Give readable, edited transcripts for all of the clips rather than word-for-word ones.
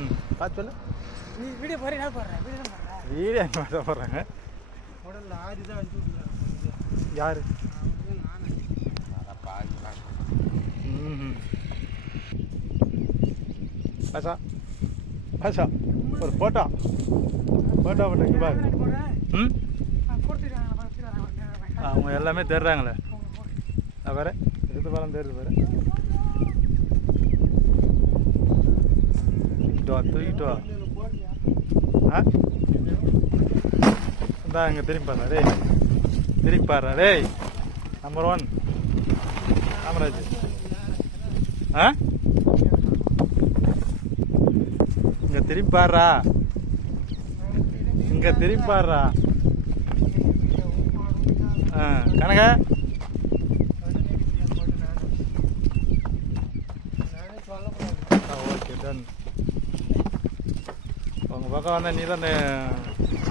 ம் பார்த்து சொல்லு. நீ வீடியோ போகிறேன் நான் போடுறேன் வீடியோ எங்கே போடுறாங்க? யார்? ம் பாஷா பாஷா ஒரு ஃபோட்டோ பண்ணுங்க பாரு. ம் அவங்க எல்லாமே தேடுறாங்களே வேறு எடுத்து பாலம் தேடுது பாரு. தூக்கிட்டு வா. ஆ இந்தா இங்கே திரும்பி பாரு. டேய் திரும்பி பாரு. டேய் நம்பர் 1 காமராஜ். ஆ இங்கே திரும்பி பாடுறா. இங்கே திரும்பி பாடுறா. ஆ கனக ஓகே டன். உங்கள் பக்கம் வந்தால் நீ தான்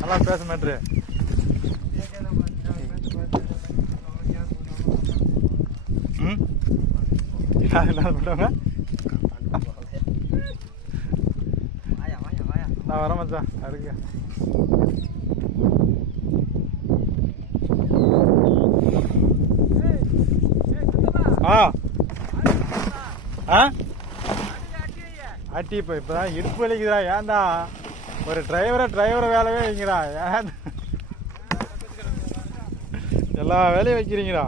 நல்லா பேச மாட்ரு. ம் என்ன பண்ணுவாங்க? நான் வரேன் மச்சான் அதுக்கு. ஆ ஆ ஆட்டி இப்போ தான் இடுப்பு வலிக்குதா? ஏன்டா ஒரு டிரைவரை வேலையே வைக்கிறா? ஏன் எல்லா வேலையும் வைக்கிறீங்களா?